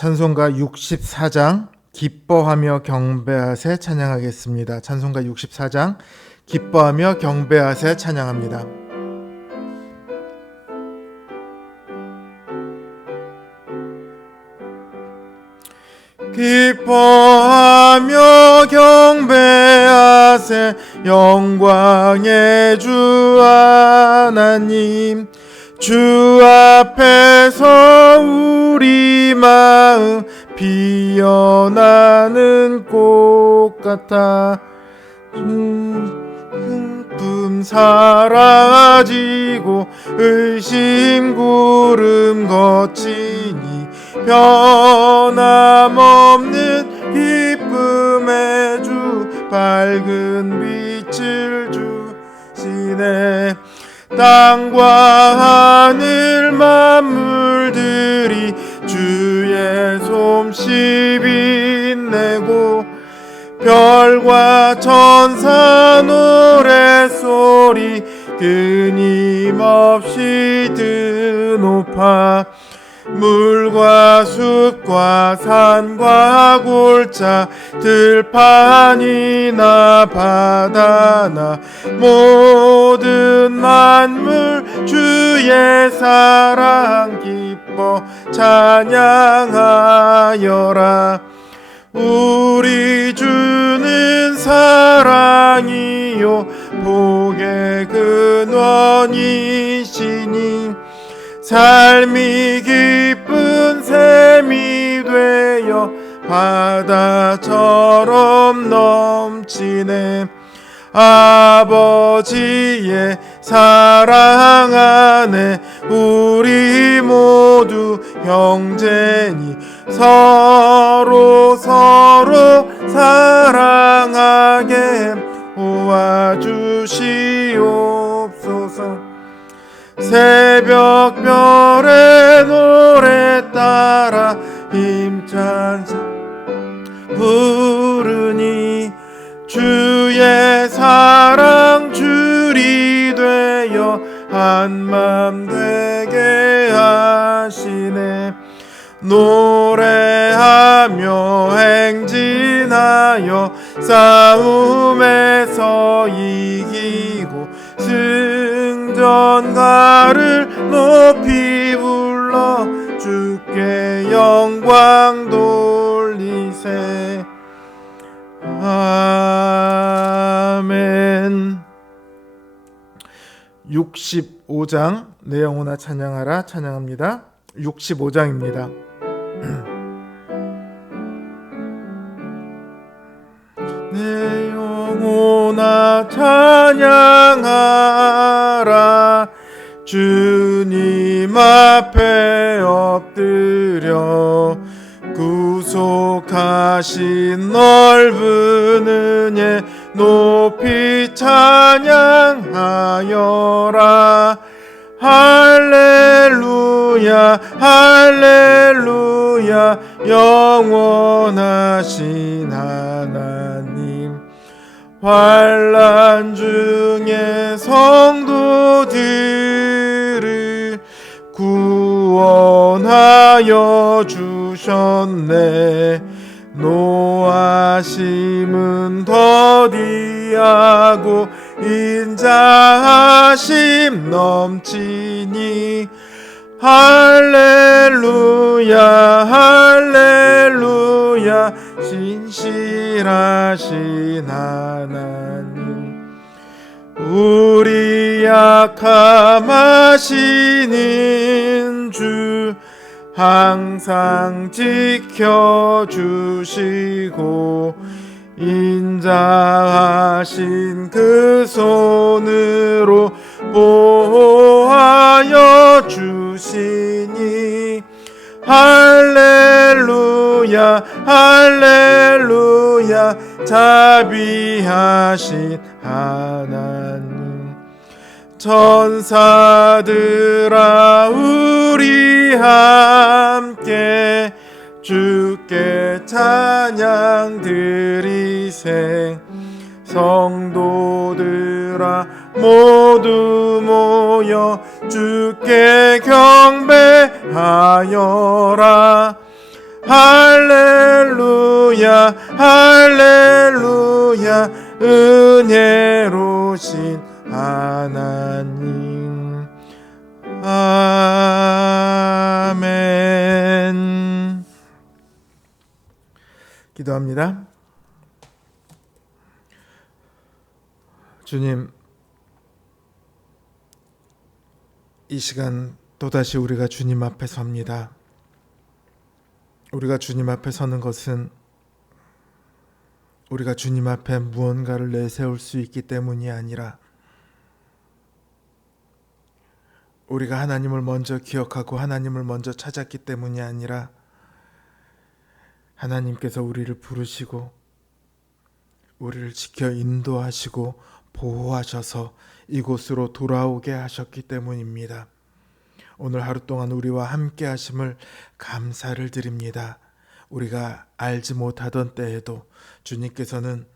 찬송가 64장 기뻐하며 경배하세 찬양하겠습니다. 찬송가 64장 기뻐하며 경배하세 찬양합니다. 기뻐하며 경배하세 영광의 주 하나님, 주 앞에서 우리 마음 피어나는 꽃 같아 흠 사라지고 의심 구름 거치니 변함없는 기쁨의 주 밝은 빛을 주시네. 땅과 하늘 만물들이 주의 솜씨 빛내고 별과 천사 노래소리 끊임없이 드높아 물과 숲과 산과 골짜 들판이나 바다나 모든 만물 주의 사랑 기뻐 찬양하여라. 우리 주는 사랑이요 복의 근원이시니 삶이 기쁜 샘이 되어 바다처럼 넘치네. 아버지의 사랑 안에 우리 모두 형제니 서로 사랑하게 도와주시옵소서. 새벽별의 노래 따라 힘찬 부르니 주의 사랑 줄이 되어 한맘 되게 하시네. 노래하며 행진하여 싸움에서 이기고 승전가를 높이 불러 주께 영광 돌리세. 아멘. 65장 내 영혼아 찬양하라 찬양합니다. 65장입니다. 내 영혼아 찬양하라. 주님 앞에 엎드려 구속하신 넓은 은혜 높이 찬양하여라. 할렐루야 할렐루야 영원하신 하나님, 환난 중에 성도들을 구원하여 주셨네. 노하심은 더디하고 인자하심 넘치니 할렐루야 할렐루야 신실하신 하나님, 우리 약함 아시는 주 항상 지켜주시고 인자하신 그 손으로 보호하여 주시니 할렐루야 할렐루야 자비하신 하나님, 천사들아 우리 함께 주께 찬양 드리세. 성도들아 모두 모여 주께 경배하여라. 할렐루야 할렐루야 은혜로신 하나님. 아멘. 기도합니다. 주님, 이 시간 또다시 우리가 주님 앞에 섭니다. 우리가 주님 앞에 서는 것은 우리가 주님 앞에 무언가를 내세울 수 있기 때문이 아니라 우리가 하나님을 먼저 기억하고 하나님을 먼저 찾았기 때문이 아니라 하나님께서 우리를 부르시고 우리를 지켜 인도하시고 보호하셔서 이곳으로 돌아오게 하셨기 때문입니다. 오늘 하루 동안 우리와 함께 하심을 감사를 드립니다. 우리가 알지 못하던 때에도 주님께서는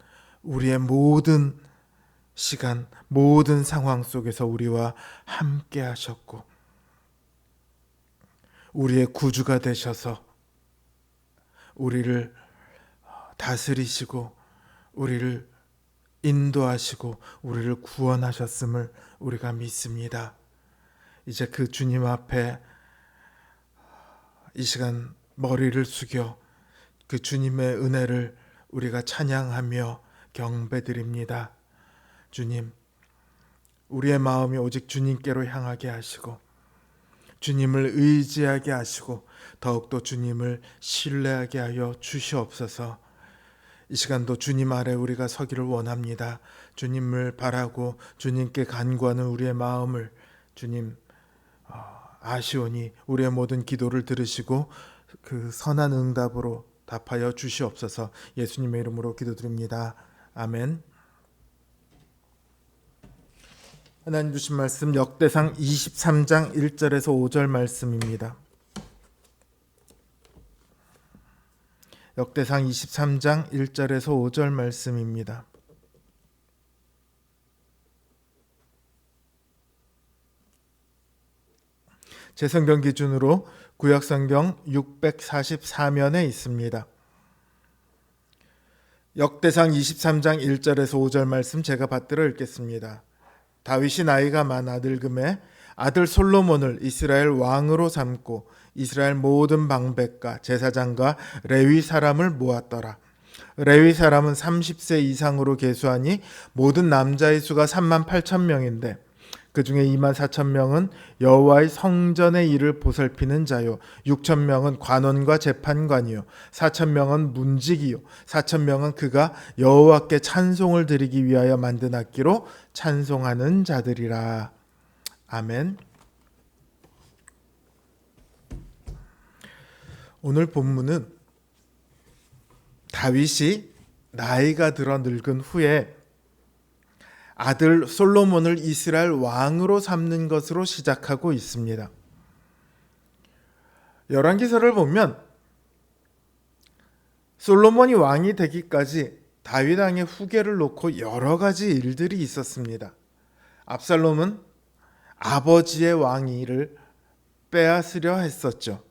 우리의 모든 시간, 모든 상황 속에서 우리와 함께 하셨고 우리의 구주가 되셔서 우리를 다스리시고 우리를 인도하시고 우리를 구원하셨음을 우리가 믿습니다. 이제 그 주님 앞에 이 시간 머리를 숙여 그 주님의 은혜를 우리가 찬양하며 경배드립니다. 주님, 우리의 마음이 오직 주님께로 향하게 하시고 주님을 의지하게 하시고 더욱더 주님을 신뢰하게 하여 주시옵소서. 이 시간도 주님 아래 우리가 서기를 원합니다. 주님을 바라고 주님께 간구하는 우리의 마음을 주님 아시오니 우리의 모든 기도를 들으시고 그 선한 응답으로 답하여 주시옵소서. 예수님의 이름으로 기도드립니다. 아멘. 하나님 주신 말씀 역대상 23장 1절에서 5절 말씀입니다. 역대상 23장 1절에서 5절 말씀입니다. 제 성경 기준으로 구약성경 644면에 있습니다. 역대상 23장 1절에서 5절 말씀 제가 받들어 읽겠습니다. 다윗이 나이가 많아 늙음에 아들 솔로몬을 이스라엘 왕으로 삼고 이스라엘 모든 방백과 제사장과 레위 사람을 모았더라. 레위 사람은 30세 이상으로 계수하니 모든 남자의 수가 38,000명인데 그 중에 24,000명은 여호와의 성전의 일을 보살피는 자요 6,000명은 관원과 재판관이요 4,000명은 문지기요 4,000명은 그가 여호와께 찬송을 드리기 위하여 만든 악기로 찬송하는 자들이라. 아멘. 오늘 본문은 다윗이 나이가 들어 늙은 후에 아들 솔로몬을 이스라엘 왕으로 삼는 것으로 시작하고 있습니다. 열왕기서를 보면 솔로몬이 왕이 되기까지 다윗 왕의 후계를 놓고 여러 가지 일들이 있었습니다. 압살롬은 아버지의 왕위를 빼앗으려 했었죠.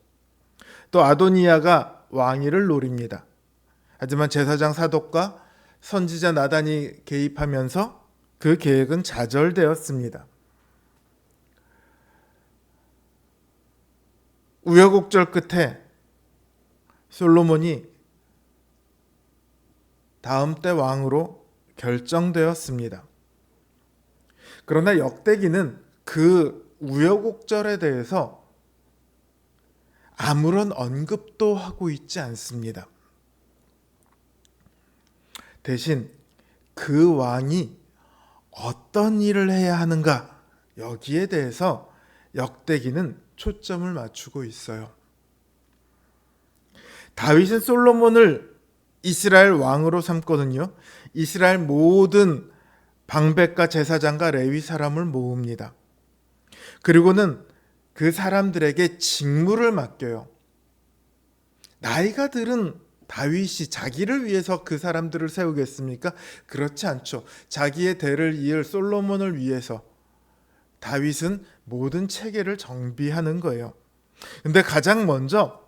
또 아도니아가 왕위를 노립니다. 하지만 제사장 사독과 선지자 나단이 개입하면서 그 계획은 좌절되었습니다. 우여곡절 끝에 솔로몬이 다음 때 왕으로 결정되었습니다. 그러나 역대기는 그 우여곡절에 대해서 아무런 언급도 하고 있지 않습니다. 대신 그 왕이 어떤 일을 해야 하는가 여기에 대해서 역대기는 초점을 맞추고 있어요. 다윗은 솔로몬을 이스라엘 왕으로 삼거든요. 이스라엘 모든 방백과 제사장과 레위 사람을 모읍니다. 그리고는 그 사람들에게 직무를 맡겨요. 나이가 들은 다윗이 자기를 위해서 그 사람들을 세우겠습니까? 그렇지 않죠. 자기의 대를 이을 솔로몬을 위해서 다윗은 모든 체계를 정비하는 거예요. 근데 가장 먼저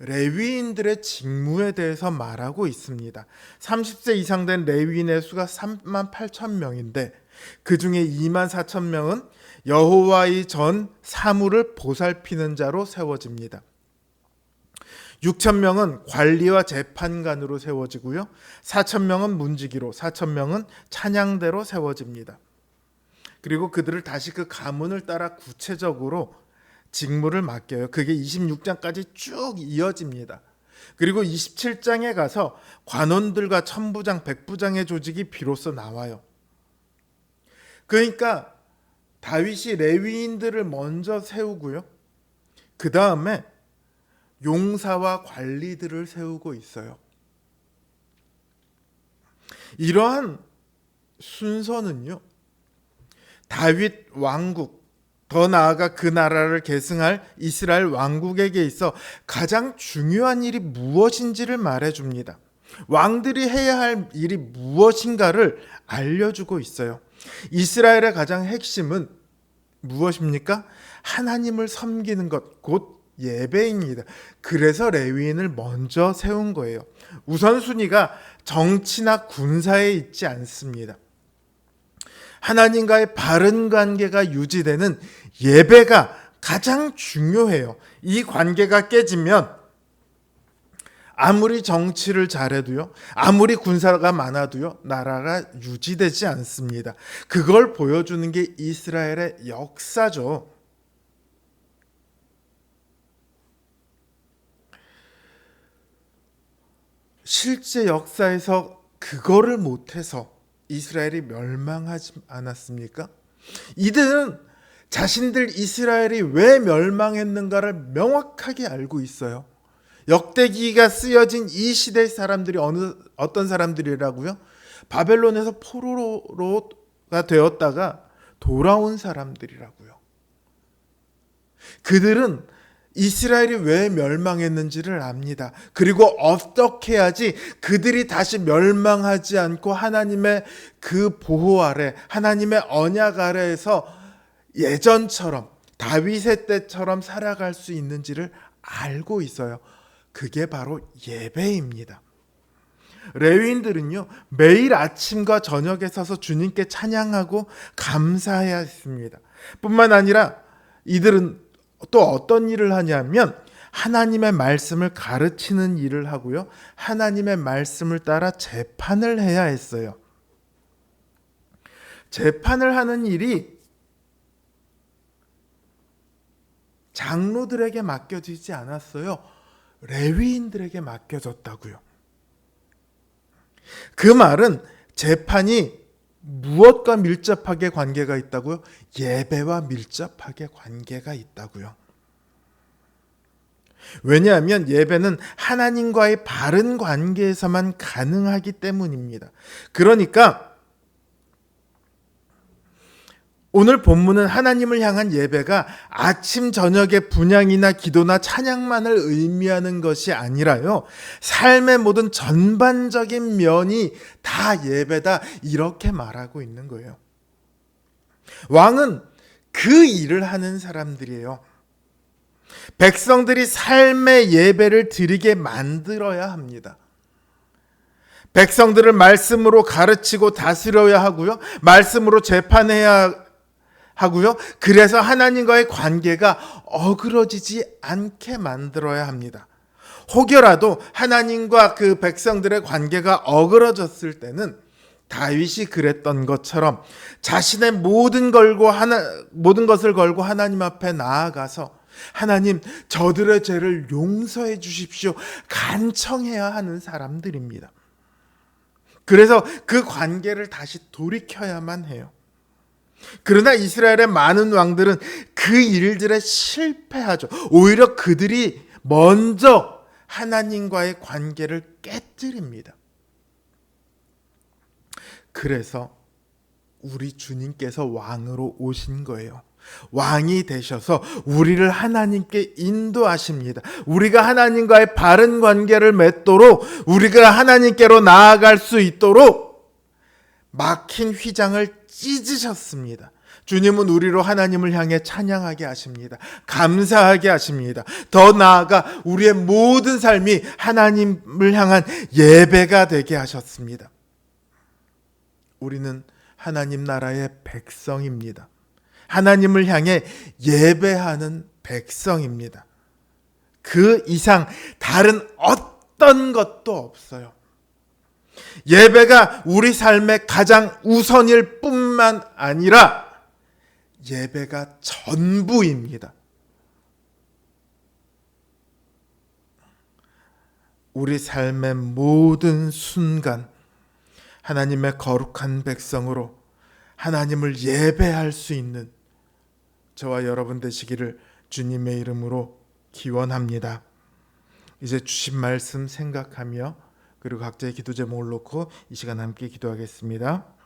레위인들의 직무에 대해서 말하고 있습니다. 30세 이상 된 레위인의 수가 3만 8천 명인데 그 중에 2만 4천 명은 여호와의 전 사물을 보살피는 자로 세워집니다. 6천 명은 관리와 재판관으로 세워지고요. 4천 명은 문지기로, 4천 명은 찬양대로 세워집니다. 그리고 그들을 다시 그 가문을 따라 구체적으로 직무를 맡겨요. 그게 26장까지 쭉 이어집니다. 그리고 27장에 가서 관원들과 천부장, 백부장의 조직이 비로소 나와요. 그러니까 다윗이 레위인들을 먼저 세우고요. 그 다음에 용사와 관리들을 세우고 있어요. 이러한 순서는요, 다윗 왕국, 더 나아가 그 나라를 계승할 이스라엘 왕국에게 있어 가장 중요한 일이 무엇인지를 말해줍니다. 왕들이 해야 할 일이 무엇인가를 알려주고 있어요. 이스라엘의 가장 핵심은 무엇입니까? 하나님을 섬기는 것, 곧 예배입니다. 그래서 레위인을 먼저 세운 거예요. 우선순위가 정치나 군사에 있지 않습니다. 하나님과의 바른 관계가 유지되는 예배가 가장 중요해요. 이 관계가 깨지면 아무리 정치를 잘해도요, 아무리 군사가 많아도요, 나라가 유지되지 않습니다. 그걸 보여주는 게 이스라엘의 역사죠. 실제 역사에서 그거를 못해서 이스라엘이 멸망하지 않았습니까? 이들은 자신들 이스라엘이 왜 멸망했는가를 명확하게 알고 있어요. 역대기가 쓰여진 이 시대의 사람들이 어떤 사람들이라고요? 바벨론에서 포로가 되었다가 돌아온 사람들이라고요. 그들은 이스라엘이 왜 멸망했는지를 압니다. 그리고 어떻게 해야지 그들이 다시 멸망하지 않고 하나님의 그 보호 아래, 하나님의 언약 아래에서 예전처럼 다윗의 때처럼 살아갈 수 있는지를 알고 있어요. 그게 바로 예배입니다. 레위인들은요, 매일 아침과 저녁에 서서 주님께 찬양하고 감사해야 했습니다. 뿐만 아니라 이들은 또 어떤 일을 하냐면 하나님의 말씀을 가르치는 일을 하고요, 하나님의 말씀을 따라 재판을 해야 했어요. 재판을 하는 일이 장로들에게 맡겨지지 않았어요. 레위인들에게 맡겨졌다고요. 그 말은 재판이 무엇과 밀접하게 관계가 있다고요? 예배와 밀접하게 관계가 있다고요. 왜냐하면 예배는 하나님과의 바른 관계에서만 가능하기 때문입니다. 그러니까 오늘 본문은 하나님을 향한 예배가 아침 저녁의 분향이나 기도나 찬양만을 의미하는 것이 아니라요, 삶의 모든 전반적인 면이 다 예배다, 이렇게 말하고 있는 거예요. 왕은 그 일을 하는 사람들이에요. 백성들이 삶의 예배를 드리게 만들어야 합니다. 백성들을 말씀으로 가르치고 다스려야 하고요, 말씀으로 재판해야 하고요. 그래서 하나님과의 관계가 어그러지지 않게 만들어야 합니다. 혹여라도 하나님과 그 백성들의 관계가 어그러졌을 때는 다윗이 그랬던 것처럼 자신의 모든 것을 걸고 하나님 앞에 나아가서 하나님, 저들의 죄를 용서해 주십시오, 간청해야 하는 사람들입니다. 그래서 그 관계를 다시 돌이켜야만 해요. 그러나 이스라엘의 많은 왕들은 그 일들에 실패하죠. 오히려 그들이 먼저 하나님과의 관계를 깨뜨립니다. 그래서 우리 주님께서 왕으로 오신 거예요. 왕이 되셔서 우리를 하나님께 인도하십니다. 우리가 하나님과의 바른 관계를 맺도록, 우리가 하나님께로 나아갈 수 있도록 막힌 휘장을 찢으셨습니다. 주님은 우리로 하나님을 향해 찬양하게 하십니다. 감사하게 하십니다. 더 나아가 우리의 모든 삶이 하나님을 향한 예배가 되게 하셨습니다. 우리는 하나님 나라의 백성입니다. 하나님을 향해 예배하는 백성입니다. 그 이상 다른 어떤 것도 없어요. 예배가 우리 삶의 가장 우선일 뿐만 아니라 예배가 전부입니다. 우리 삶의 모든 순간 하나님의 거룩한 백성으로 하나님을 예배할 수 있는 저와 여러분 되시기를 주님의 이름으로 기원합니다. 이제 주신 말씀 생각하며 그리고 각자의 기도 제목을 놓고 이 시간 함께 기도하겠습니다.